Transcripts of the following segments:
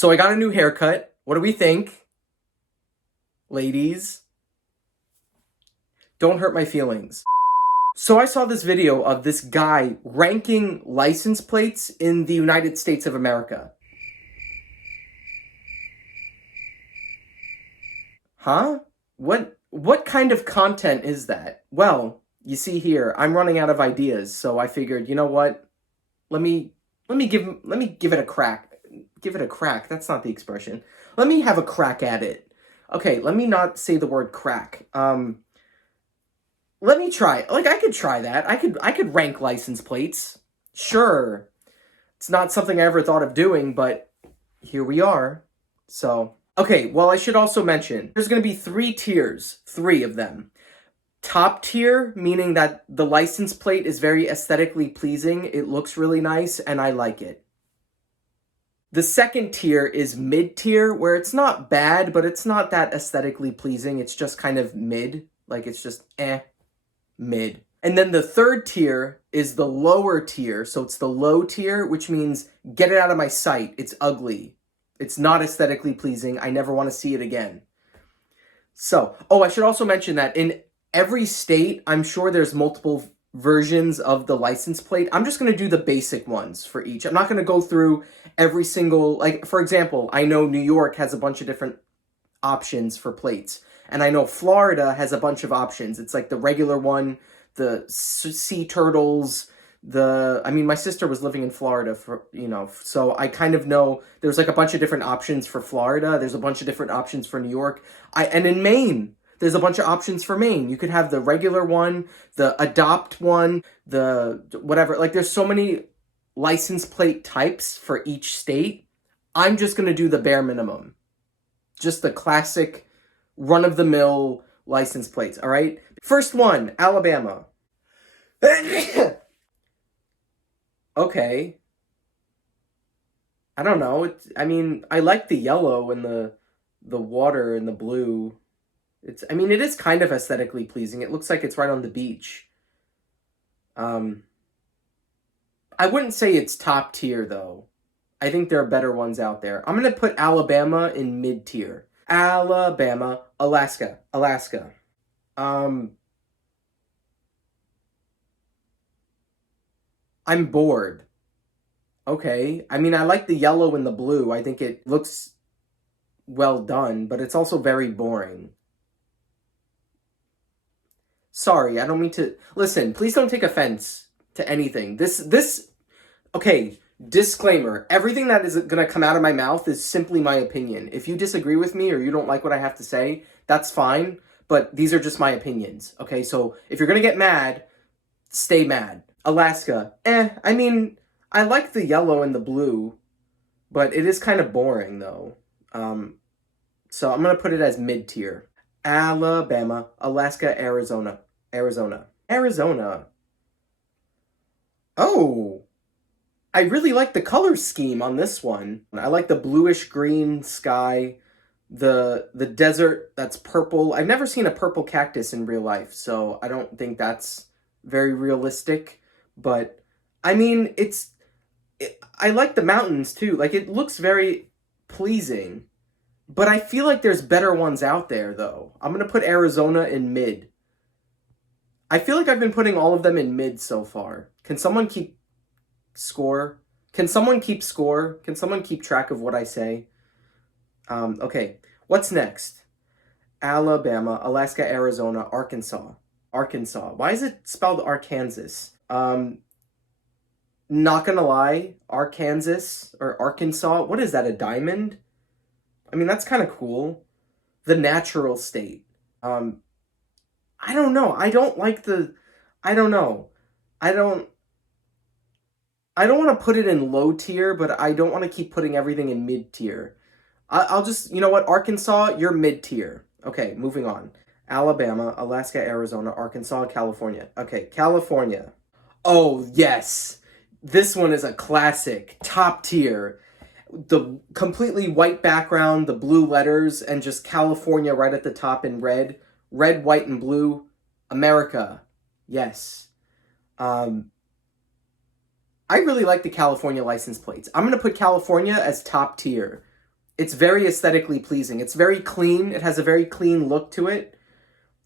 So I got a new haircut. What do we think? Ladies, don't hurt my feelings. So I saw this video of this guy ranking license plates in the United States of America. Huh? What kind of content is that? Well, you see here, I'm running out of ideas, so I figured, you know what? Let me give it a crack. Give it a crack. That's not the expression. Let me have a crack at it. Okay, let me not say the word crack. Let me try. Like, I could try that. I could rank license plates. Sure. It's not something I ever thought of doing, but here we are. So, okay, well, I should also mention, there's going to be 3 tiers, 3 of them. Top tier, meaning that the license plate is very aesthetically pleasing, it looks really nice, and I like it. The second tier is mid tier, where it's not bad, but it's not that aesthetically pleasing, it's just kind of mid, like it's just mid. And then the third tier is the lower tier, so it's the low tier, which means get it out of my sight, it's ugly. It's not aesthetically pleasing, I never want to see it again. So, I should also mention that in every state, I'm sure there's multiple versions of the license plate. I'm just going to do the basic ones for each. I'm not going to go through every single, like, for example, I know New York has a bunch of different options for plates. And I know Florida has a bunch of options. It's like the regular one, the sea turtles, my sister was living in Florida for, so I kind of know there's like a bunch of different options for Florida. There's a bunch of different options for New York. And in Maine, there's a bunch of options for Maine. You could have the regular one, the adopt one, the whatever. Like, there's so many license plate types for each state. I'm just going to do the bare minimum. Just the classic run-of-the-mill license plates, all right? First one, Alabama. Okay. I don't know. I like the yellow and the water and the blue. It is kind of aesthetically pleasing. It looks like it's right on the beach. I wouldn't say it's top tier, though. I think there are better ones out there. I'm going to put Alabama in mid tier. Alabama, Alaska. I'm bored. Okay. I like the yellow and the blue. I think it looks well done, but it's also very boring. Sorry, I don't mean to... Listen, please don't take offense to anything. Okay, disclaimer. Everything that is going to come out of my mouth is simply my opinion. If you disagree with me or you don't like what I have to say, that's fine, but these are just my opinions, okay? So if you're going to get mad, stay mad. Alaska, I like the yellow and the blue, but it is kind of boring, though. So I'm going to put it as mid-tier. Alabama, Alaska, Arizona. Oh, I really like the color scheme on this one. I like the bluish green sky, the desert that's purple. I've never seen a purple cactus in real life, so I don't think that's very realistic. But I like the mountains too. Like, it looks very pleasing. But I feel like there's better ones out there, though. I'm going to put Arizona in mid. I feel like I've been putting all of them in mid so far. Can someone keep score? Can someone keep score? Can someone keep track of what I say? Okay, what's next? Alabama, Alaska, Arizona, Arkansas. Why is it spelled Arkansas? Not gonna lie, Arkansas or Arkansas. What is that, a diamond? That's kind of cool. The natural state. I don't know. I don't know. I don't want to put it in low tier, but I don't want to keep putting everything in mid tier. I'll just, you know what, Arkansas, you're mid tier. Okay, moving on. Alabama, Alaska, Arizona, Arkansas, California. Okay, California. Oh, yes. This one is a classic. Top tier. The completely white background, the blue letters, and just California right at the top in red. Red, white, and blue. America. Yes. I really like the California license plates. I'm going to put California as top tier. It's very aesthetically pleasing. It's very clean. It has a very clean look to it.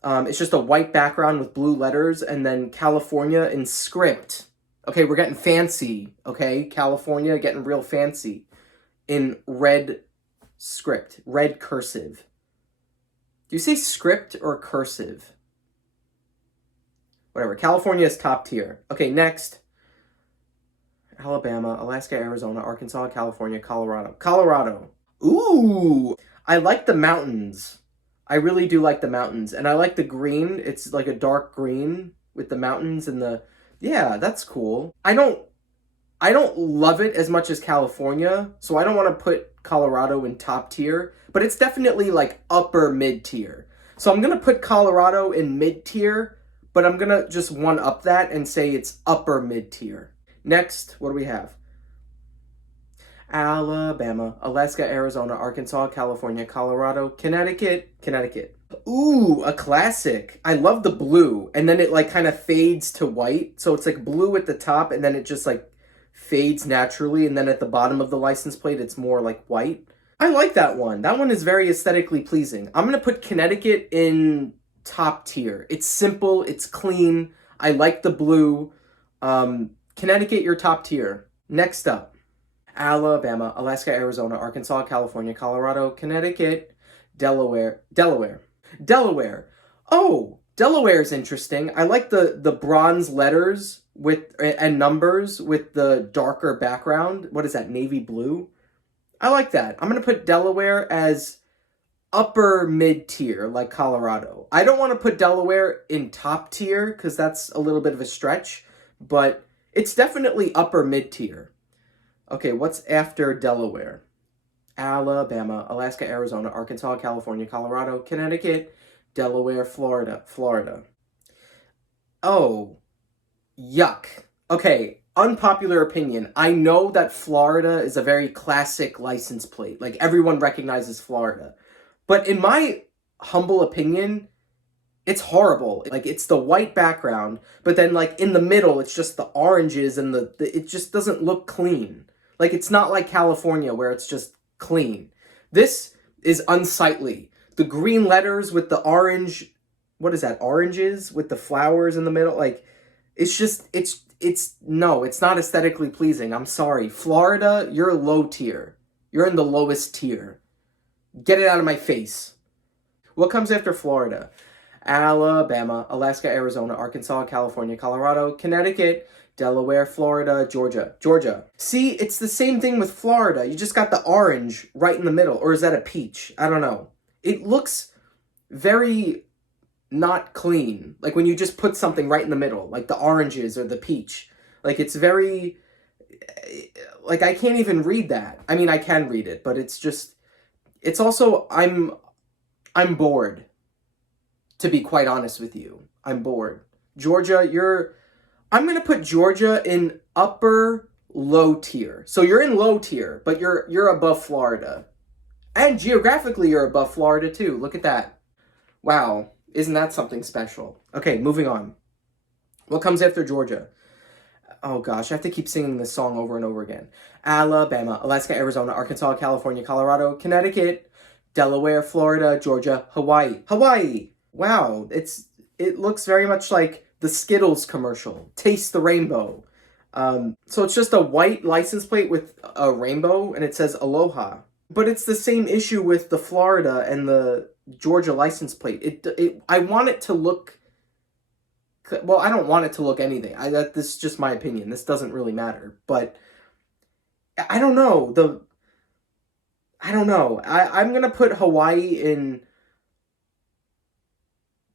It's just a white background with blue letters and then California in script. Okay, we're getting fancy. Okay, California getting real fancy. In red script, red cursive. Do you say script or cursive? Whatever. California is top tier. Okay, next. Alabama, Alaska, Arizona, Arkansas, California, Colorado. Colorado. Ooh, I like the mountains. I really do like the mountains. And I like the green. It's like a dark green with the mountains and the... Yeah, that's cool. I don't love it as much as California, so I don't want to put Colorado in top tier, but it's definitely like upper mid tier. So I'm going to put Colorado in mid tier, but I'm going to just one up that and say it's upper mid tier. Next, what do we have? Alabama, Alaska, Arizona, Arkansas, California, Colorado, Connecticut. Ooh, a classic. I love the blue, and then it like kind of fades to white, so it's like blue at the top, and then it just like fades naturally, and then at the bottom of the license plate, it's more like white. I like that one. That one is very aesthetically pleasing. I'm going to put Connecticut in top tier. It's simple. It's clean. I like the blue. Connecticut, you're top tier. Next up, Alabama, Alaska, Arizona, Arkansas, California, Colorado, Connecticut, Delaware. Oh, Delaware is interesting. I like the bronze letters with and numbers with the darker background. What is that, navy blue? I like that. I'm going to put Delaware as upper mid tier, like Colorado. I don't want to put Delaware in top tier because that's a little bit of a stretch, but it's definitely upper mid tier. Okay, what's after Delaware? Alabama, Alaska, Arizona, Arkansas, California, Colorado, Connecticut, Delaware, Florida. Oh, yuck. Okay, unpopular opinion. I know that Florida is a very classic license plate. Like, everyone recognizes Florida. But in my humble opinion, it's horrible. Like, it's the white background, but then, like, in the middle, it's just the oranges and it just doesn't look clean. Like, it's not like California where it's just clean. This is unsightly. The green letters with the orange, what is that, oranges with the flowers in the middle? Like, it's just, no, it's not aesthetically pleasing. I'm sorry. Florida, you're low tier. You're in the lowest tier. Get it out of my face. What comes after Florida? Alabama, Alaska, Arizona, Arkansas, California, Colorado, Connecticut, Delaware, Florida, Georgia. See, it's the same thing with Florida. You just got the orange right in the middle. Or is that a peach? I don't know. It looks very not clean. Like when you just put something right in the middle, like the oranges or the peach. Like it's very, like I can't even read that. I mean, I can read it, but it's just, it's also, I'm bored. To be quite honest with you, I'm bored. Georgia, I'm going to put Georgia in upper low tier. So you're in low tier, but you're above Florida. And geographically, you're above Florida too. Look at that. Wow. Isn't that something special? Okay, moving on. What comes after Georgia? Oh gosh, I have to keep singing this song over and over again. Alabama, Alaska, Arizona, Arkansas, California, Colorado, Connecticut, Delaware, Florida, Georgia, Hawaii. Wow, it looks very much like the Skittles commercial, Taste the Rainbow. So it's just a white license plate with a rainbow, and it says Aloha. But it's the same issue with the Florida and the Georgia license plate. I want it to look... Well, I don't want it to look anything. This is just my opinion. This doesn't really matter. But I don't know. I'm going to put Hawaii in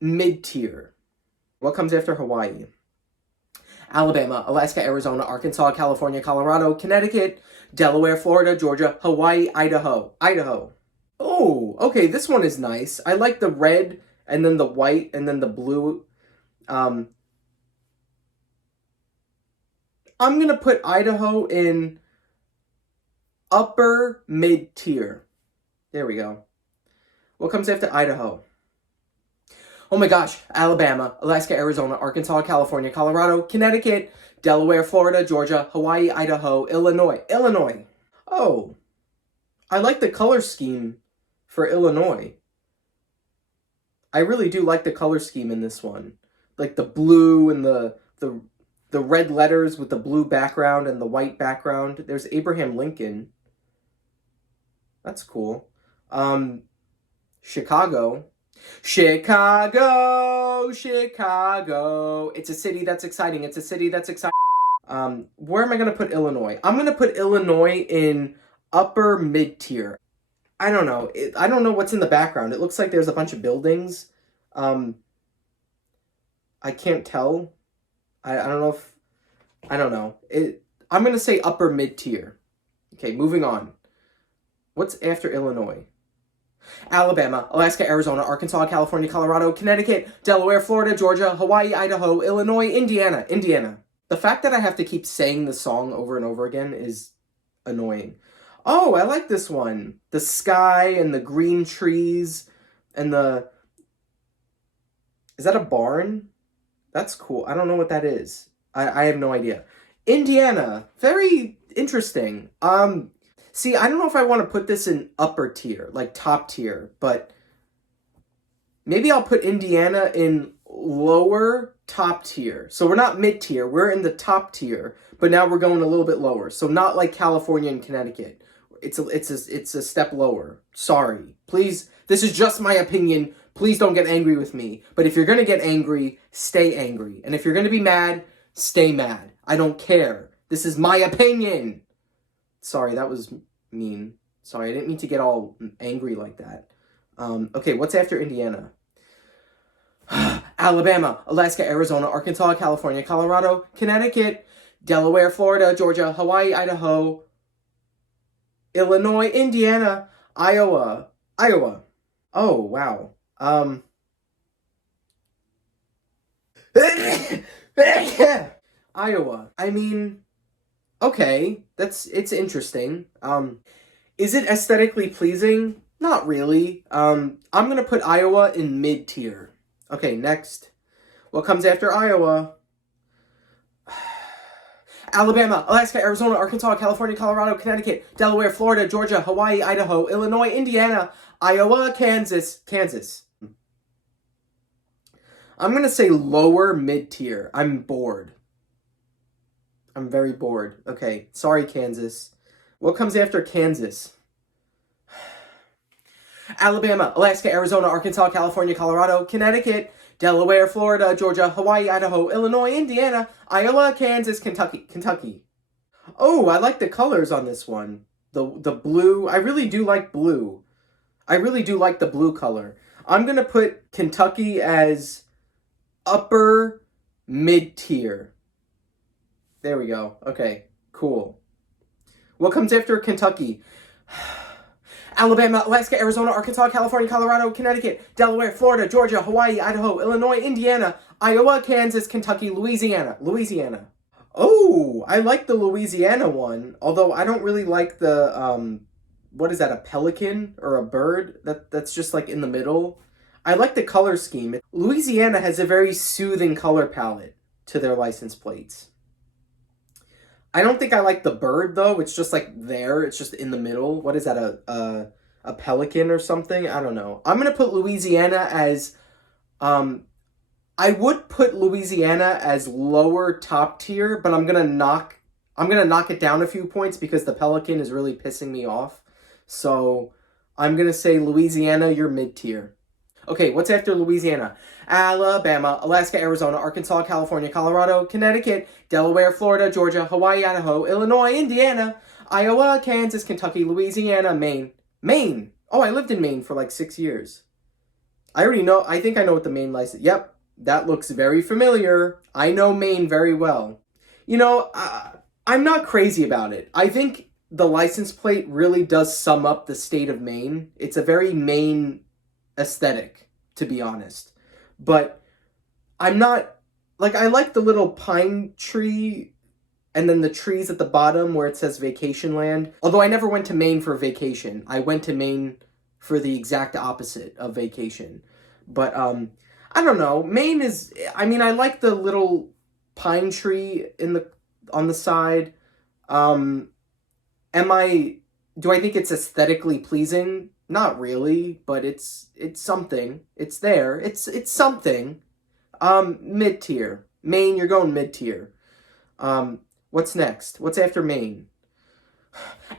mid-tier. What comes after Hawaii? Alabama, Alaska, Arizona, Arkansas, California, Colorado, Connecticut, Delaware, Florida, Georgia, Hawaii, Idaho. Oh, okay, this one is nice. I like the red, and then the white, and then the blue. I'm going to put Idaho in upper mid-tier. There we go. What comes after Idaho? Oh my gosh, Alabama, Alaska, Arizona, Arkansas, California, Colorado, Connecticut, Delaware, Florida, Georgia, Hawaii, Idaho, Illinois. Oh, I like the color scheme for Illinois. I really do like the color scheme in this one. Like the blue and the red letters with the blue background and the white background. There's Abraham Lincoln. That's cool. Chicago. Chicago, Chicago. It's a city that's exciting. It's a city that's exciting. Where am I going to put Illinois? I'm going to put Illinois in upper mid-tier. I don't know. I don't know what's in the background. It looks like there's a bunch of buildings. I can't tell. I don't know if... I don't know. I'm going to say upper mid-tier. Okay, moving on. What's after Illinois? Alabama, Alaska, Arizona, Arkansas, California, Colorado, Connecticut, Delaware, Florida, Georgia, Hawaii, Idaho, Illinois, Indiana. The fact that I have to keep saying the song over and over again is annoying. Oh, I like this one. The sky and the green trees and the... Is that a barn? That's cool. I don't know what that is. I have no idea. Indiana. Very interesting. See, I don't know if I want to put this in upper tier, like top tier, but maybe I'll put Indiana in lower top tier. So we're not mid tier, we're in the top tier, but now we're going a little bit lower. So not like California and Connecticut. It's a step lower. Sorry. Please, this is just my opinion. Please don't get angry with me. But if you're going to get angry, stay angry. And if you're going to be mad, stay mad. I don't care. This is my opinion. Sorry, that was mean. Sorry, I didn't mean to get all angry like that. Okay, what's after Indiana? Alabama, Alaska, Arizona, Arkansas, California, Colorado, Connecticut, Delaware, Florida, Georgia, Hawaii, Idaho, Illinois, Indiana, Iowa. Oh, wow. Iowa. I mean, okay, it's interesting. Is it aesthetically pleasing? Not really. I'm gonna put Iowa in mid-tier. Okay, next. What comes after Iowa? Alabama, Alaska, Arizona, Arkansas, California, Colorado, Connecticut, Delaware, Florida, Georgia, Hawaii, Idaho, Illinois, Indiana, Iowa, Kansas. I'm gonna say lower mid-tier. I'm bored. I'm very bored. Okay, sorry, Kansas. What comes after Kansas? Alabama, Alaska, Arizona, Arkansas, California, Colorado, Connecticut, Delaware, Florida, Georgia, Hawaii, Idaho, Illinois, Indiana, Iowa, Kansas, Kentucky. Oh, I like the colors on this one. The blue. I really do like blue. I really do like the blue color. I'm going to put Kentucky as upper mid-tier. There we go. Okay, cool. What comes after Kentucky? Alabama, Alaska, Arizona, Arkansas, California, Colorado, Connecticut, Delaware, Florida, Georgia, Hawaii, Idaho, Illinois, Indiana, Iowa, Kansas, Kentucky, Louisiana. Oh, I like the Louisiana one, although I don't really like the, what is that, a pelican or a bird? That's just like in the middle. I like the color scheme. Louisiana has a very soothing color palette to their license plates. I don't think I like the bird, though. It's just like there. It's just in the middle. What is that, a pelican or something? I don't know. I'm going to put Louisiana as... I would put Louisiana as lower top tier, but I'm going to knock it down a few points because the pelican is really pissing me off. So I'm going to say Louisiana, you're mid-tier. Okay, what's after Louisiana? Alabama, Alaska, Arizona, Arkansas, California, Colorado, Connecticut, Delaware, Florida, Georgia, Hawaii, Idaho, Illinois, Indiana, Iowa, Kansas, Kentucky, Louisiana, Maine. Maine! Oh, I lived in Maine for like 6 years. I think I know what the Maine license... Yep, that looks very familiar. I know Maine very well. You know, I'm not crazy about it. I think the license plate really does sum up the state of Maine. It's a very Maine aesthetic, to be honest. But I'm not, like, I like the little pine tree and then the trees at the bottom where it says vacation land. Although I never went to Maine for vacation. I went to Maine for the exact opposite of vacation. But, I don't know. Maine is, I mean, I like the little pine tree on the side. Do I think it's aesthetically pleasing? Not really, but it's something. It's there. It's something. Mid tier. Maine, you're going mid tier. What's next? What's after Maine?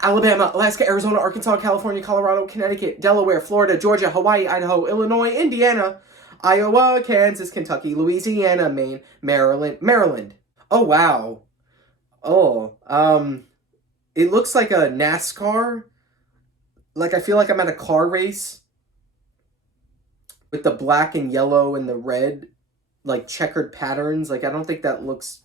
Alabama, Alaska, Arizona, Arkansas, California, Colorado, Connecticut, Delaware, Florida, Georgia, Hawaii, Idaho, Illinois, Indiana, Iowa, Kansas, Kentucky, Louisiana, Maine, Maryland. Oh, wow. Oh, it looks like a NASCAR. Like, I feel like I'm at a car race with the black and yellow and the red, like, checkered patterns. Like, I don't think that looks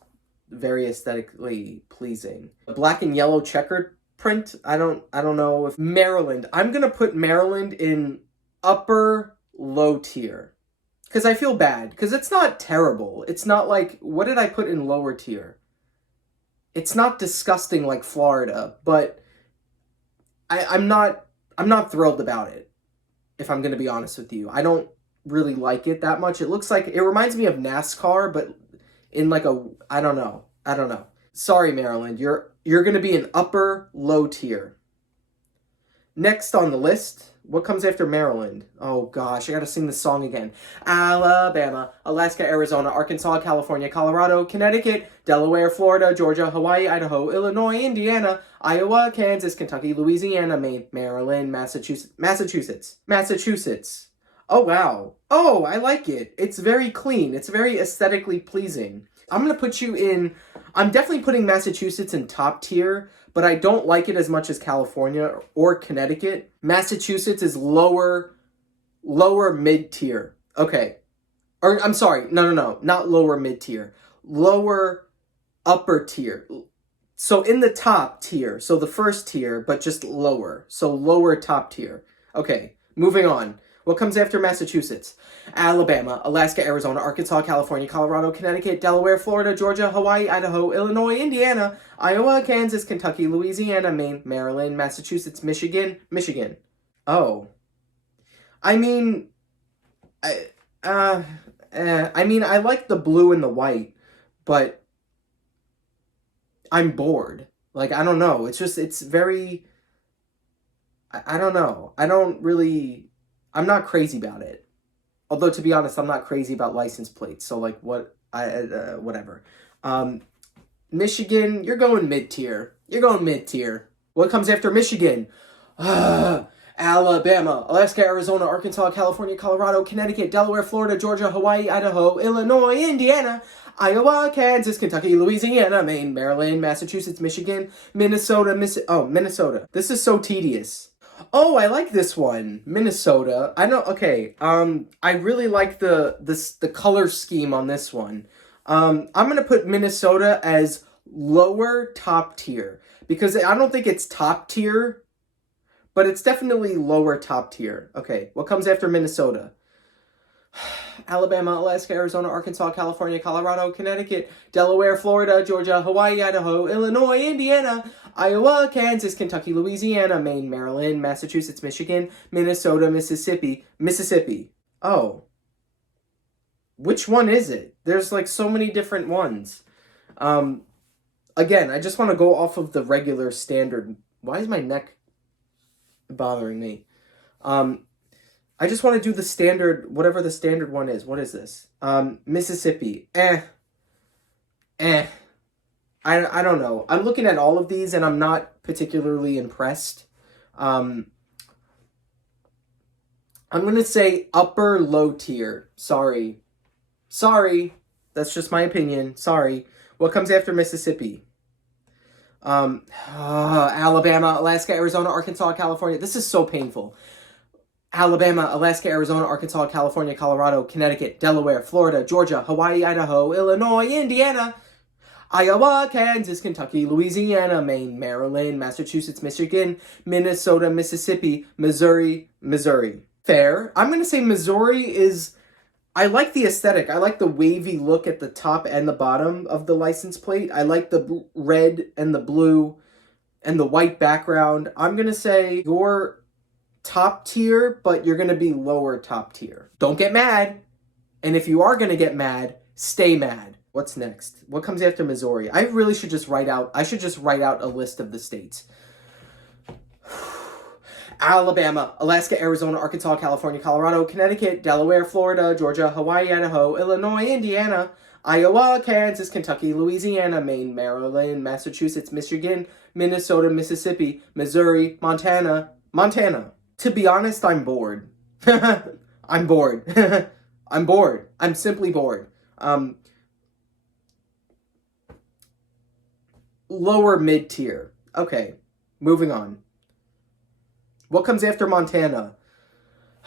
very aesthetically pleasing. The black and yellow checkered print, I don't know if Maryland. I'm going to put Maryland in upper low tier. Because I feel bad. Because it's not terrible. It's not like, what did I put in lower tier? It's not disgusting like Florida, but I'm not thrilled about it, if I'm going to be honest with you. I don't really like it that much. It looks like, it reminds me of NASCAR, but in like a, I don't know. Sorry, Maryland, you're going to be an upper low tier. Next on the list, what comes after Maryland? Oh gosh, I gotta sing this song again. Alabama, Alaska, Arizona, Arkansas, California, Colorado, Connecticut, Delaware, Florida, Georgia, Hawaii, Idaho, Illinois, Indiana, Iowa, Kansas, Kentucky, Louisiana, Maine, Maryland, Massachusetts. Oh wow. Oh, I like it. It's very clean. It's very aesthetically pleasing. I'm definitely putting Massachusetts in top tier, but I don't like it as much as California or Connecticut. Massachusetts is lower mid tier. Okay. Or I'm sorry. No. Not lower mid tier. Lower upper tier. So in the top tier. So the first tier, but just lower. So lower top tier. Okay. Moving on. What comes after Massachusetts? Alabama, Alaska, Arizona, Arkansas, California, Colorado, Connecticut, Delaware, Florida, Georgia, Hawaii, Idaho, Illinois, Indiana, Iowa, Kansas, Kentucky, Louisiana, Maine, Maryland, Massachusetts, Michigan. Oh. I mean, I like the blue and the white, but I'm bored. Like, I don't know. It's very, I don't know. I'm not crazy about it. Although, to be honest, I'm not crazy about license plates. So, like, whatever. Michigan, you're going mid-tier. What comes after Michigan? Alabama, Alaska, Arizona, Arkansas, California, Colorado, Connecticut, Delaware, Florida, Georgia, Hawaii, Idaho, Illinois, Indiana, Iowa, Kansas, Kentucky, Louisiana, Maine, Maryland, Massachusetts, Michigan, Minnesota, Minnesota. This is so tedious. Oh, I like this one. Minnesota. I really like the color scheme on this one. I'm going to put Minnesota as lower top tier because I don't think it's top tier, but it's definitely lower top tier. Okay, what comes after Minnesota? Alabama, Alaska, Arizona, Arkansas, California, Colorado, Connecticut, Delaware, Florida, Georgia, Hawaii, Idaho, Illinois, Indiana, Iowa, Kansas, Kentucky, Louisiana, Maine, Maryland, Massachusetts, Michigan, Minnesota, Mississippi. Oh. Which one is it? There's like so many different ones. Again, I just want to go off of the regular standard. Why is my neck bothering me? I just want to do the standard, whatever the standard one is. What is this? Mississippi. I don't know. I'm looking at all of these and I'm not particularly impressed. I'm going to say upper low tier. Sorry. That's just my opinion. Sorry. What comes after Mississippi? Alabama, Alaska, Arizona, Arkansas, California. This is so painful. Alabama, Alaska, Arizona, Arkansas, California, Colorado, Connecticut, Delaware, Florida, Georgia, Hawaii, Idaho, Illinois, Indiana, Iowa, Kansas, Kentucky, Louisiana, Maine, Maryland, Massachusetts, Michigan, Minnesota, Mississippi, Missouri. Fair. I'm going to say Missouri is... I like the aesthetic. I like the wavy look at the top and the bottom of the license plate. I like the red and the blue and the white background. I'm going to say you're top tier, but you're going to be lower top tier. Don't get mad. And if you are going to get mad, stay mad. What's next? What comes after Missouri? I really should just write out... I should just write out a list of the states. Alabama, Alaska, Arizona, Arkansas, California, Colorado, Connecticut, Delaware, Florida, Georgia, Hawaii, Idaho, Illinois, Indiana, Iowa, Kansas, Kentucky, Louisiana, Maine, Maryland, Massachusetts, Michigan, Minnesota, Mississippi, Missouri, Montana. To be honest, I'm bored. I'm bored. I'm bored. I'm simply bored. Lower mid-tier. Okay, moving on. What comes after Montana?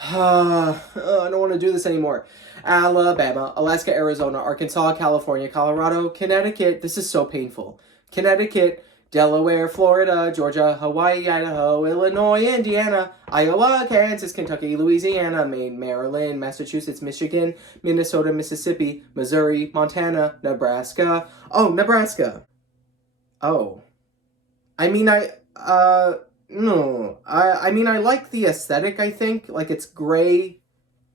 I don't want to do this anymore. Alabama, Alaska, Arizona, Arkansas, California, Colorado, Connecticut. This is so painful. Connecticut, Delaware, Florida, Georgia, Hawaii, Idaho, Illinois, Indiana, Iowa, Kansas, Kentucky, Louisiana, Maine, Maryland, Massachusetts, Michigan, Minnesota, Mississippi, Missouri, Montana, Nebraska. Oh, Nebraska. Oh. No. I mean, I like the aesthetic, I think. Like, it's gray.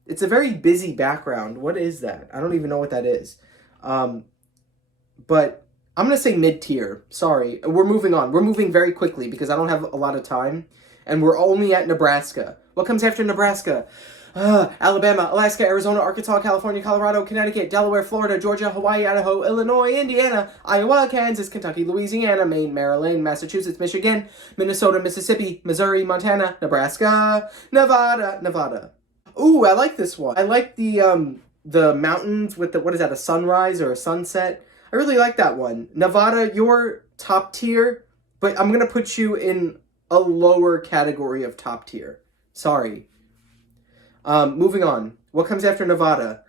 It's a very busy background. What is that? I don't even know what that is. But I'm going to say mid-tier. Sorry. We're moving on. We're moving very quickly because I don't have a lot of time. And we're only at Nebraska. What comes after Nebraska? Alabama, Alaska, Arizona, Arkansas, California, Colorado, Connecticut, Delaware, Florida, Georgia, Hawaii, Idaho, Illinois, Indiana, Iowa, Kansas, Kentucky, Louisiana, Maine, Maryland, Massachusetts, Michigan, Minnesota, Mississippi, Missouri, Montana, Nebraska, Nevada. Ooh, I like this one. I like the mountains with the, what is that, a sunrise or a sunset? I really like that one. Nevada, you're top tier, but I'm going to put you in a lower category of top tier. Sorry. Moving on. What comes after Nevada?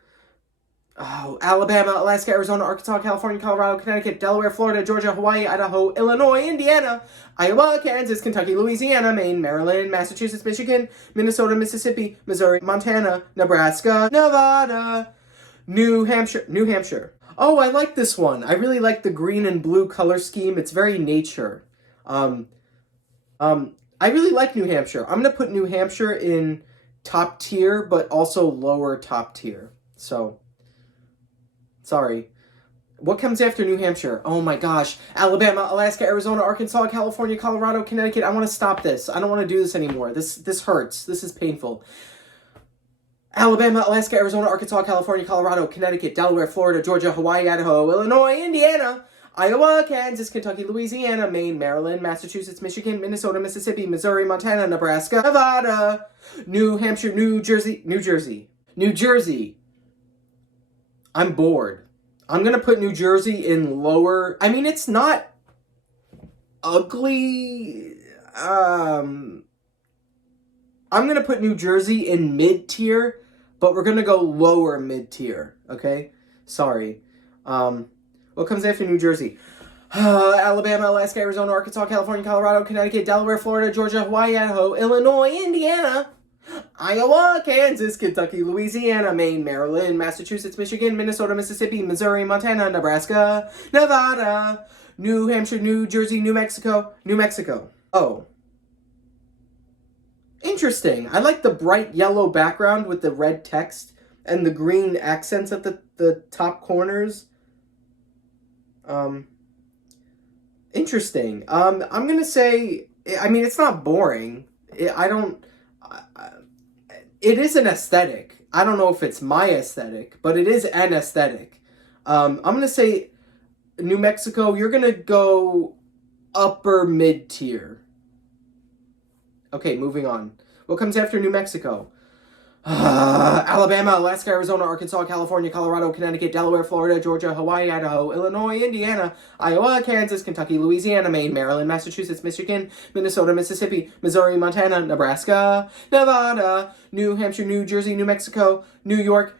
Oh, Alabama, Alaska, Arizona, Arkansas, California, Colorado, Connecticut, Delaware, Florida, Georgia, Hawaii, Idaho, Illinois, Indiana, Iowa, Kansas, Kentucky, Louisiana, Maine, Maryland, Massachusetts, Michigan, Minnesota, Mississippi, Missouri, Montana, Nebraska, Nevada, New Hampshire. Oh, I like this one. I really like the green and blue color scheme. It's very nature. I really like New Hampshire. I'm going to put New Hampshire in top tier, but also lower top tier. So, sorry. What comes after New Hampshire? Oh my gosh. Alabama, Alaska, Arizona, Arkansas, California, Colorado, Connecticut. I want to stop this. I don't want to do this anymore. This hurts. This is painful. Alabama, Alaska, Arizona, Arkansas, California, Colorado, Connecticut, Delaware, Florida, Georgia, Hawaii, Idaho, Illinois, Indiana, Iowa, Kansas, Kentucky, Louisiana, Maine, Maryland, Massachusetts, Michigan, Minnesota, Mississippi, Missouri, Montana, Nebraska, Nevada, New Hampshire, New Jersey. I'm bored. I'm going to put New Jersey in lower. I mean, it's not ugly. I'm going to put New Jersey in mid-tier, but we're going to go lower mid-tier, okay? Sorry. What comes after New Jersey? Alabama, Alaska, Arizona, Arkansas, California, Colorado, Connecticut, Delaware, Florida, Georgia, Hawaii, Idaho, Illinois, Indiana, Iowa, Kansas, Kentucky, Louisiana, Maine, Maryland, Massachusetts, Michigan, Minnesota, Mississippi, Missouri, Montana, Nebraska, Nevada, New Hampshire, New Jersey, New Mexico. Oh. Interesting. I like the bright yellow background with the red text and the green accents at the top corners. Interesting. I'm gonna say, I mean, it's not boring. It is an aesthetic. I don't know if it's my aesthetic, but it is an aesthetic. I'm gonna say New Mexico, you're gonna go upper mid-tier. Okay, moving on. What comes after New Mexico? Alabama, Alaska, Arizona, Arkansas, California, Colorado, Connecticut, Delaware, Florida, Georgia, Hawaii, Idaho, Illinois, Indiana, Iowa, Kansas, Kentucky, Louisiana, Maine, Maryland, Massachusetts, Michigan, Minnesota, Mississippi, Missouri, Montana, Nebraska, Nevada, New Hampshire, New Jersey, New Mexico, New York.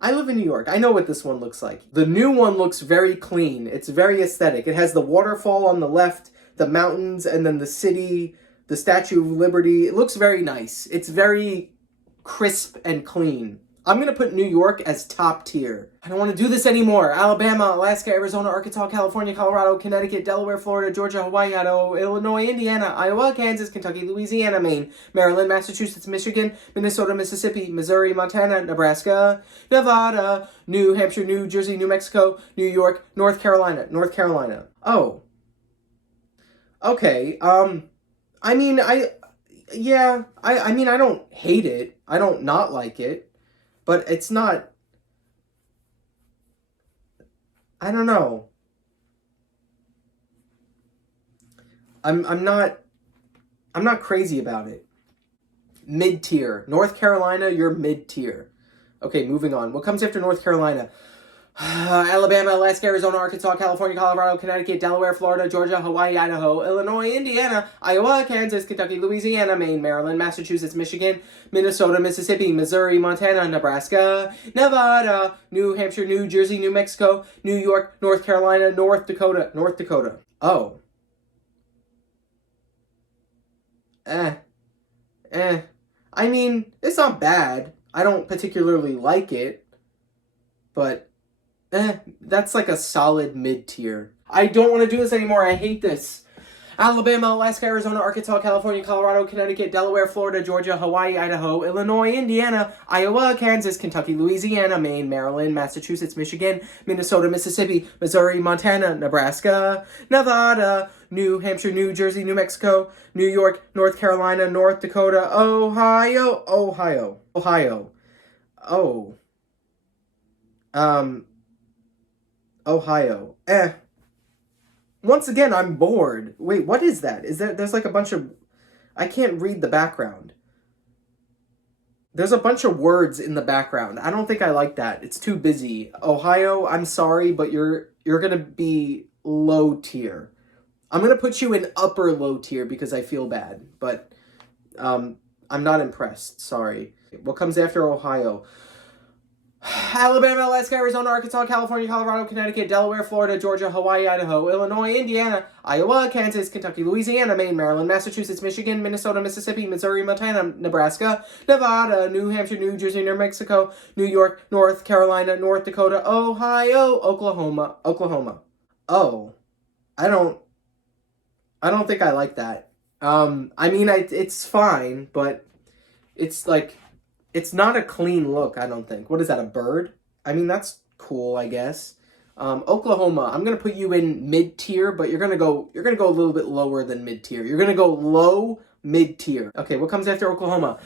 I live in New York. I know what this one looks like. The new one looks very clean. It's very aesthetic. It has the waterfall on the left, the mountains, and then the city, the Statue of Liberty. It looks very nice. It's very crisp and clean. I'm going to put New York as top tier. I don't want to do this anymore. Alabama, Alaska, Arizona, Arkansas, California, Colorado, Connecticut, Delaware, Florida, Georgia, Hawaii, Idaho, Illinois, Indiana, Iowa, Kansas, Kentucky, Louisiana, Maine, Maryland, Massachusetts, Michigan, Minnesota, Mississippi, Missouri, Montana, Nebraska, Nevada, New Hampshire, New Jersey, New Mexico, New York, North Carolina. Oh. Okay, I mean, Yeah, I mean, I don't hate it. I don't not like it, but it's not, I don't know. I'm not I'm not crazy about it. Mid tier. North Carolina, you're mid tier. Okay, moving on. What comes after North Carolina? Alabama, Alaska, Arizona, Arkansas, California, Colorado, Connecticut, Delaware, Florida, Georgia, Hawaii, Idaho, Illinois, Indiana, Iowa, Kansas, Kentucky, Louisiana, Maine, Maryland, Massachusetts, Michigan, Minnesota, Mississippi, Missouri, Montana, Nebraska, Nevada, New Hampshire, New Jersey, New Mexico, New York, North Carolina, North Dakota, North Dakota. Oh. Eh. Eh. I mean, it's not bad. I don't particularly like it, but that's like a solid mid tier. I don't want to do this anymore. I hate this. Alabama, Alaska, Arizona, Arkansas, California, Colorado, Connecticut, Delaware, Florida, Georgia, Hawaii, Idaho, Illinois, Indiana, Iowa, Kansas, Kentucky, Louisiana, Maine, Maryland, Massachusetts, Michigan, Minnesota, Mississippi, Missouri, Montana, Nebraska, Nevada, New Hampshire, New Jersey, New Mexico, New York, North Carolina, North Dakota, Ohio, Ohio. Oh. Um, Ohio. Once again, I'm bored. Wait, what is that? There's like a bunch of, I can't read the background. There's a bunch of words in the background. I don't think I like that. It's too busy. Ohio, I'm sorry, but you're gonna be low tier. I'm gonna put you in upper low tier because I feel bad, but I'm not impressed. Sorry. What comes after Ohio? Alabama, Alaska, Arizona, Arkansas, California, Colorado, Connecticut, Delaware, Florida, Georgia, Hawaii, Idaho, Illinois, Indiana, Iowa, Kansas, Kentucky, Louisiana, Maine, Maryland, Massachusetts, Michigan, Minnesota, Mississippi, Missouri, Montana, Nebraska, Nevada, New Hampshire, New Jersey, New Mexico, New York, North Carolina, North Dakota, Ohio, Oklahoma. Oh, I don't think I like that. I mean, it's fine, but it's like, it's not a clean look, I don't think. What is that, a bird? I mean, that's cool, I guess. Oklahoma, I'm gonna put you in mid tier, but you're gonna go a little bit lower than mid tier. You're gonna go low mid tier. Okay, what comes after Oklahoma?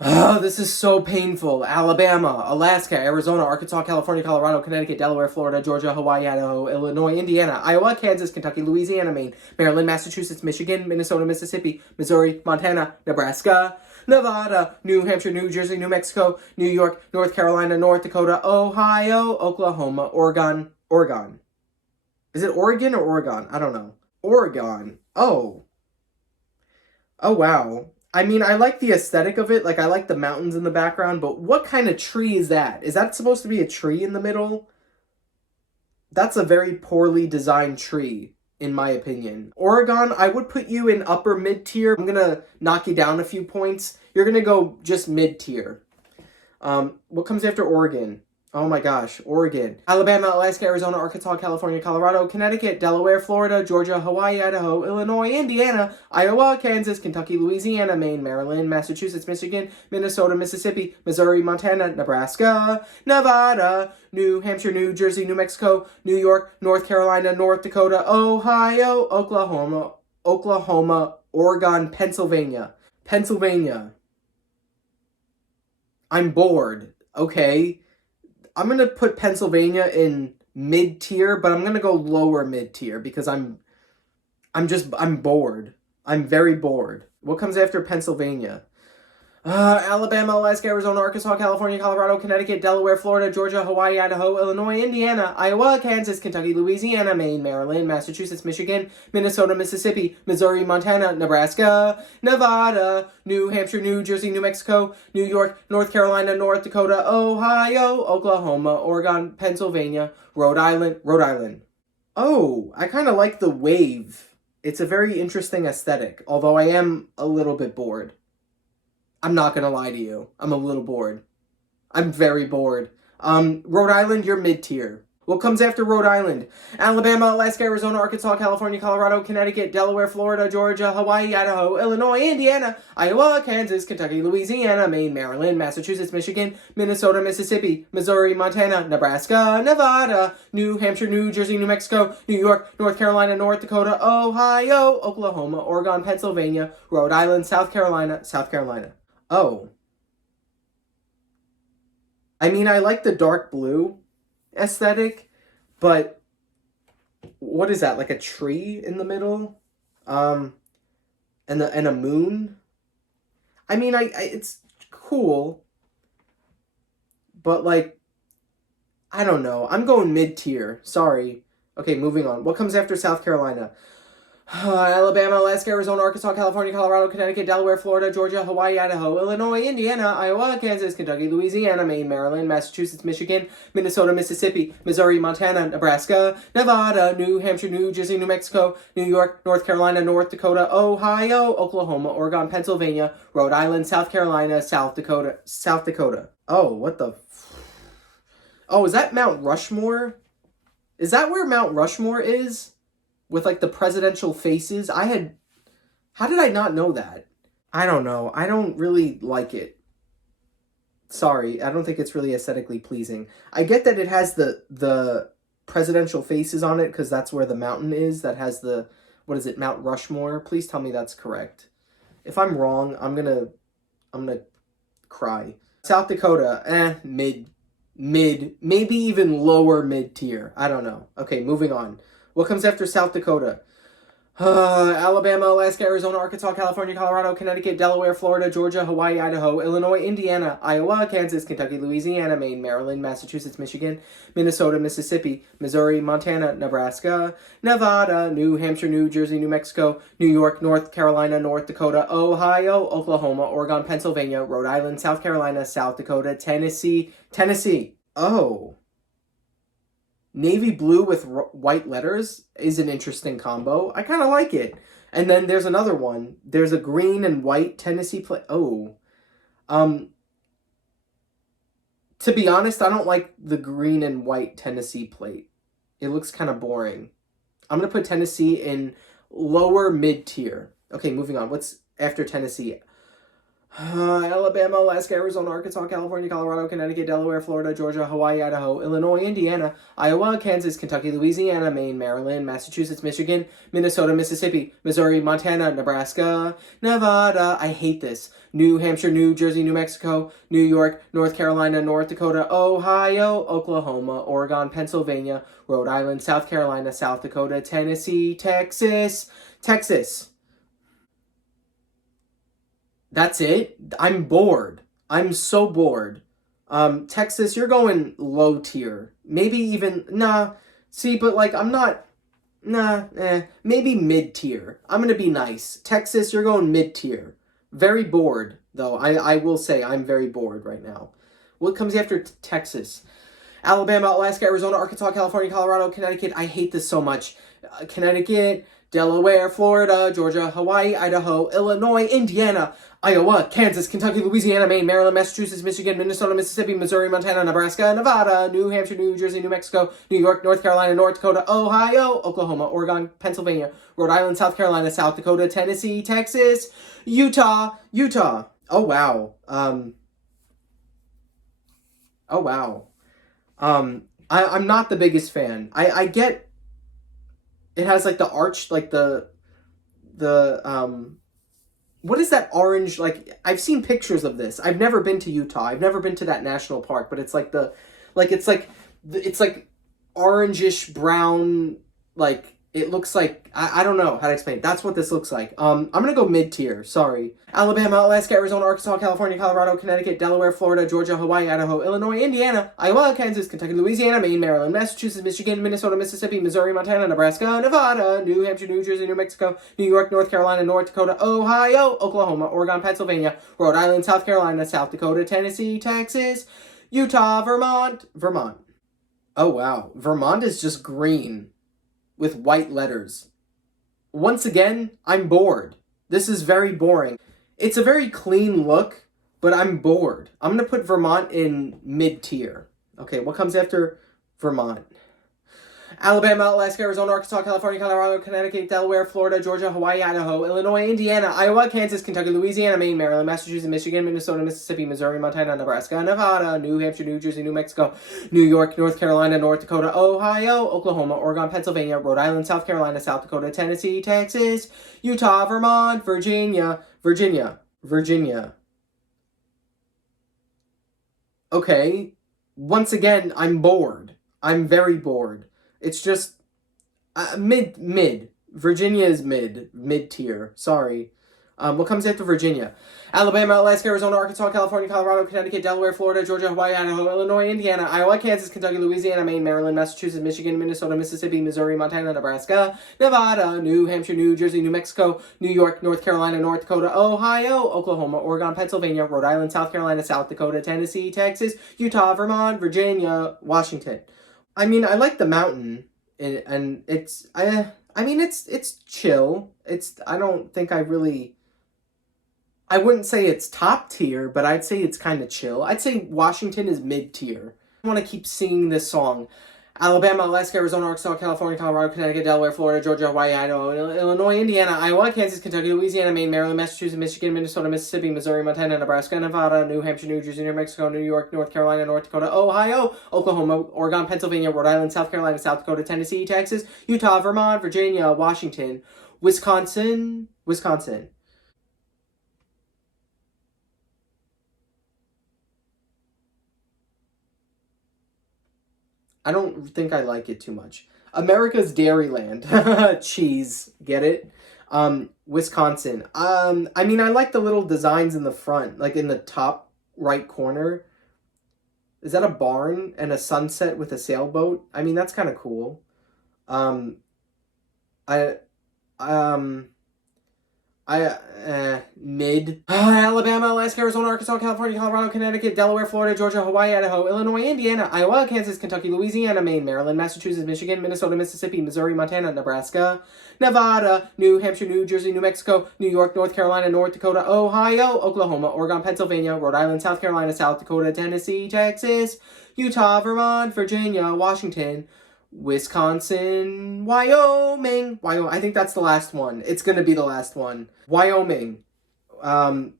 Oh, this is so painful. Alabama, Alaska, Arizona, Arkansas, California, Colorado, Connecticut, Delaware, Florida, Georgia, Hawaii, Idaho, Illinois, Indiana, Iowa, Kansas, Kentucky, Louisiana, Maine, Maryland, Massachusetts, Michigan, Minnesota, Mississippi, Missouri, Montana, Nebraska, Nevada, New Hampshire, New Jersey, New Mexico, New York, North Carolina, North Dakota, Ohio, Oklahoma, Oregon. Is it Oregon or Oregon? I don't know. Oregon. Oh. Oh, wow. I mean, I like the aesthetic of it. Like, I like the mountains in the background, but what kind of tree is that? Is that supposed to be a tree in the middle? That's a very poorly designed tree, in my opinion. Oregon, I would put you in upper mid-tier. I'm gonna knock you down a few points. You're gonna go just mid-tier. What comes after Oregon? Oh my gosh, Oregon. Alabama, Alaska, Arizona, Arkansas, California, Colorado, Connecticut, Delaware, Florida, Georgia, Hawaii, Idaho, Illinois, Indiana, Iowa, Kansas, Kentucky, Louisiana, Maine, Maryland, Massachusetts, Michigan, Minnesota, Mississippi, Missouri, Montana, Nebraska, Nevada, New Hampshire, New Jersey, New Mexico, New York, North Carolina, North Dakota, Ohio, Oklahoma, Oregon, Pennsylvania. I'm bored. Okay. I'm going to put Pennsylvania in mid-tier, but I'm going to go lower mid-tier because I'm bored. I'm very bored. What comes after Pennsylvania? Alabama, Alaska, Arizona, Arkansas, California, Colorado, Connecticut, Delaware, Florida, Georgia, Hawaii, Idaho, Illinois, Indiana, Iowa, Kansas, Kentucky, Louisiana, Maine, Maryland, Massachusetts, Michigan, Minnesota, Mississippi, Missouri, Montana, Nebraska, Nevada, New Hampshire, New Jersey, New Mexico, New York, North Carolina, North Dakota, Ohio, Oklahoma, Oregon, Pennsylvania, Rhode Island. Oh, I kind of like the wave. It's a very interesting aesthetic, although I am a little bit bored. I'm not gonna lie to you. I'm a little bored. I'm very bored. Rhode Island, you're mid-tier. What comes after Rhode Island? Alabama, Alaska, Arizona, Arkansas, California, Colorado, Connecticut, Delaware, Florida, Georgia, Hawaii, Idaho, Illinois, Indiana, Iowa, Kansas, Kentucky, Louisiana, Maine, Maryland, Massachusetts, Michigan, Minnesota, Mississippi, Missouri, Montana, Nebraska, Nevada, New Hampshire, New Jersey, New Mexico, New York, North Carolina, North Dakota, Ohio, Oklahoma, Oregon, Pennsylvania, Rhode Island, South Carolina, South Carolina. Oh. I mean, I like the dark blue aesthetic, but what is that, like a tree in the middle, and a moon? I mean, I it's cool, but like, I don't know, I'm going mid-tier, sorry. Okay, moving on. What comes after South Carolina? Alabama, Alaska, Arizona, Arkansas, California, Colorado, Connecticut, Delaware, Florida, Georgia, Hawaii, Idaho, Illinois, Indiana, Iowa, Kansas, Kentucky, Louisiana, Maine, Maryland, Massachusetts, Michigan, Minnesota, Mississippi, Missouri, Montana, Nebraska, Nevada, New Hampshire, New Jersey, New Mexico, New York, North Carolina, North Dakota, Ohio, Oklahoma, Oregon, Pennsylvania, Rhode Island, South Carolina, South Dakota, South Dakota. Oh, what the... Oh, is that Mount Rushmore? Is that where Mount Rushmore is? With, like, the presidential faces? How did I not know that? I don't know. I don't really like it. Sorry, I don't think it's really aesthetically pleasing. I get that it has the presidential faces on it, because that's where the mountain is, that has the, what is it, Mount Rushmore? Please tell me that's correct. If I'm wrong, I'm gonna cry. South Dakota, mid, maybe even lower mid-tier. I don't know. Okay, moving on. What comes after South Dakota? Alabama, Alaska, Arizona, Arkansas, California, Colorado, Connecticut, Delaware, Florida, Georgia, Hawaii, Idaho, Illinois, Indiana, Iowa, Kansas, Kentucky, Louisiana, Maine, Maryland, Massachusetts, Michigan, Minnesota, Mississippi, Missouri, Montana, Nebraska, Nevada, New Hampshire, New Jersey, New Mexico, New York, North Carolina, North Dakota, Ohio, Oklahoma, Oregon, Pennsylvania, Rhode Island, South Carolina, South Dakota, Tennessee. Oh. Navy blue with white letters is an interesting combo. I kind of like it. And then there's another one. There's a green and white Tennessee plate. Oh. To be honest, I don't like the green and white Tennessee plate. It looks kind of boring. I'm going to put Tennessee in lower mid-tier. Okay, moving on. What's after Tennessee? Alabama, Alaska, Arizona, Arkansas, California, Colorado, Connecticut, Delaware, Florida, Georgia, Hawaii, Idaho, Illinois, Indiana, Iowa, Kansas, Kentucky, Louisiana, Maine, Maryland, Massachusetts, Michigan, Minnesota, Mississippi, Missouri, Montana, Nebraska, Nevada, I hate this, New Hampshire, New Jersey, New Mexico, New York, North Carolina, North Dakota, Ohio, Oklahoma, Oregon, Pennsylvania, Rhode Island, South Carolina, South Dakota, Tennessee, Texas. That's it? I'm bored. I'm so bored. Texas, you're going low tier. Maybe even, nah. See, but like, I'm not, maybe mid tier. I'm gonna be nice. Texas, you're going mid tier. Very bored, though. I will say I'm very bored right now. What comes after Texas? Alabama, Alaska, Arizona, Arkansas, California, Colorado, Connecticut. I hate this so much. Connecticut, Delaware, Florida, Georgia, Hawaii, Idaho, Illinois, Indiana, Iowa, Kansas, Kentucky, Louisiana, Maine, Maryland, Massachusetts, Michigan, Minnesota, Mississippi, Missouri, Montana, Nebraska, Nevada, New Hampshire, New Jersey, New Mexico, New York, North Carolina, North Dakota, Ohio, Oklahoma, Oregon, Pennsylvania, Rhode Island, South Carolina, South Dakota, Tennessee, Texas, Utah. Oh, wow. I'm not the biggest fan. I get it has like the arch, like the what is that orange, like, I've seen pictures of this. I've never been to Utah. I've never been to that national park, but it's like it's like orangish brown, like, it looks like, I don't know how to explain it. That's what this looks like. I'm gonna go mid-tier, sorry. Alabama, Alaska, Arizona, Arkansas, California, Colorado, Connecticut, Delaware, Florida, Georgia, Hawaii, Idaho, Illinois, Indiana, Iowa, Kansas, Kentucky, Louisiana, Maine, Maryland, Massachusetts, Michigan, Minnesota, Mississippi, Missouri, Montana, Nebraska, Nevada, New Hampshire, New Jersey, New Mexico, New York, North Carolina, North Dakota, Ohio, Oklahoma, Oregon, Pennsylvania, Rhode Island, South Carolina, South Dakota, Tennessee, Texas, Utah, Vermont. Oh, wow. Vermont is just green with white letters. Once again, I'm bored. This is very boring. It's a very clean look, but I'm bored. I'm going to put Vermont in mid-tier. Okay, what comes after Vermont? Alabama, Alaska, Arizona, Arkansas, California, Colorado, Connecticut, Delaware, Florida, Georgia, Hawaii, Idaho, Illinois, Indiana, Iowa, Kansas, Kentucky, Louisiana, Maine, Maryland, Massachusetts, Michigan, Minnesota, Mississippi, Missouri, Montana, Nebraska, Nevada, New Hampshire, New Jersey, New Mexico, New York, North Carolina, North Dakota, Ohio, Oklahoma, Oregon, Pennsylvania, Rhode Island, South Carolina, South Dakota, Tennessee, Texas, Utah, Vermont, Virginia. Okay, once again, I'm bored. I'm very bored. It's just mid. Virginia is mid tier. Sorry. What comes after Virginia? Alabama, Alaska, Arizona, Arkansas, California, Colorado, Connecticut, Delaware, Florida, Georgia, Hawaii, Idaho, Illinois, Indiana, Iowa, Kansas, Kentucky, Louisiana, Maine, Maryland, Massachusetts, Michigan, Minnesota, Mississippi, Missouri, Montana, Nebraska, Nevada, New Hampshire, New Jersey, New Mexico, New York, North Carolina, North Dakota, Ohio, Oklahoma, Oregon, Pennsylvania, Rhode Island, South Carolina, South Dakota, Tennessee, Texas, Utah, Vermont, Virginia, Washington. I mean, I like the mountain, and it's chill. I don't think I wouldn't say it's top tier, but I'd say it's kind of chill. I'd say Washington is mid tier. I want to keep singing this song. Alabama, Alaska, Arizona, Arkansas, California, Colorado, Connecticut, Delaware, Florida, Georgia, Hawaii, Idaho, Illinois, Indiana, Iowa, Kansas, Kentucky, Louisiana, Maine, Maryland, Massachusetts, Michigan, Minnesota, Mississippi, Missouri, Montana, Nebraska, Nevada, New Hampshire, New Jersey, New Mexico, New York, North Carolina, North Dakota, Ohio, Oklahoma, Oregon, Pennsylvania, Rhode Island, South Carolina, South Dakota, Tennessee, Texas, Utah, Vermont, Virginia, Washington, Wisconsin. I don't think I like it too much. America's Dairyland. Cheese. Get it? Wisconsin. I mean, I like the little designs in the front, like in the top right corner. Is that a barn and a sunset with a sailboat? I mean, that's kind of cool. Um, I, um, mid. Alabama, Alaska, Arizona, Arkansas, California, Colorado, Connecticut, Delaware, Florida, Georgia, Hawaii, Idaho, Illinois, Indiana, Iowa, Kansas, Kentucky, Louisiana, Maine, Maryland, Massachusetts, Michigan, Minnesota, Mississippi, Missouri, Montana, Nebraska, Nevada, New Hampshire, New Jersey, New Mexico, New York, North Carolina, North Dakota, Ohio, Oklahoma, Oregon, Pennsylvania, Rhode Island, South Carolina, South Dakota, Tennessee, Texas, Utah, Vermont, Virginia, Washington, Wisconsin, Wyoming. I think that's the last one. It's going to be the last one. Wyoming. I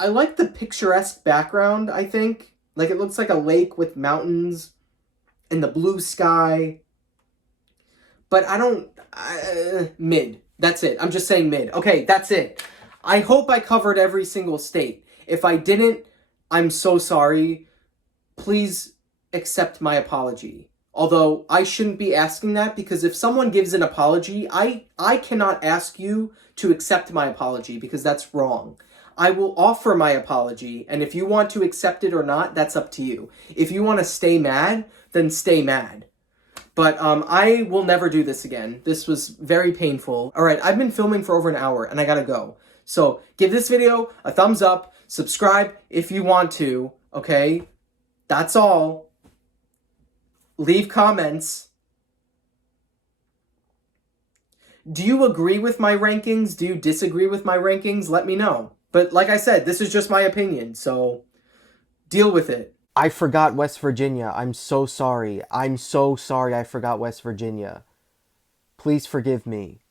like the picturesque background, I think. Like, it looks like a lake with mountains and the blue sky. But I don't... mid. That's it. I'm just saying mid. Okay, that's it. I hope I covered every single state. If I didn't, I'm so sorry. Please accept my apology. Although I shouldn't be asking that, because if someone gives an apology, I cannot ask you to accept my apology, because that's wrong. I will offer my apology, and if you want to accept it or not, that's up to you. If you want to stay mad, then stay mad. But I will never do this again. This was very painful. All right, I've been filming for over an hour, and I gotta go. So give this video a thumbs up, subscribe if you want to, okay? That's all. Leave comments. Do you agree with my rankings? Do you disagree with my rankings? Let me know. But like I said, this is just my opinion, so deal with it. I forgot West Virginia. I'm so sorry. I'm so sorry I forgot West Virginia. Please forgive me.